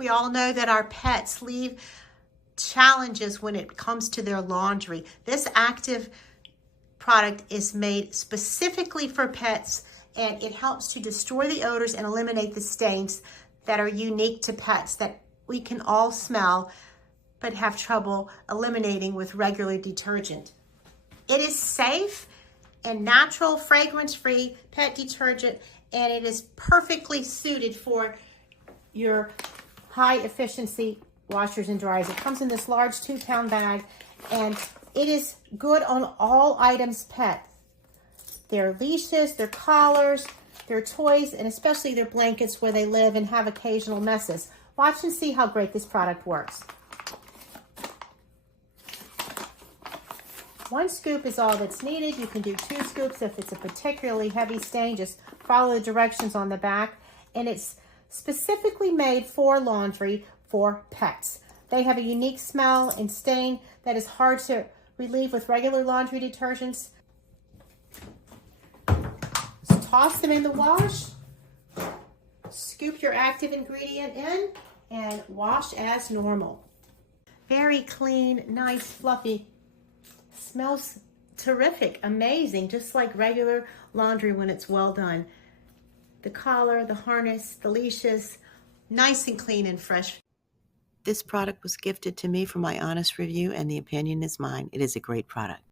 We all know that our pets leave challenges when it comes to their laundry. This active product is made specifically for pets, and it helps to destroy the odors and eliminate the stains that are unique to pets that we can all smell but have trouble eliminating with regular detergent. It is safe and natural, fragrance-free pet detergent, and it is perfectly suited for your high-efficiency washers and dryers. It comes in this large 2-pound bag, and it is good on all items pet. Their leashes, their collars, their toys, and especially their blankets where they live and have occasional messes. Watch and see how great this product works. 1 scoop is all that's needed. You can do 2 scoops if it's a particularly heavy stain. Just follow the directions on the back. And it's specifically made for laundry for pets. They have a unique smell and stain that is hard to relieve with regular laundry detergents. Just toss them in the wash. Scoop your active ingredient in and wash as normal. Very clean, nice, fluffy. Smells terrific, amazing, just like regular laundry when it's well done. The collar, the harness, the leashes, nice and clean and fresh. This product was gifted to me for my honest review, and the opinion is mine. It is a great product.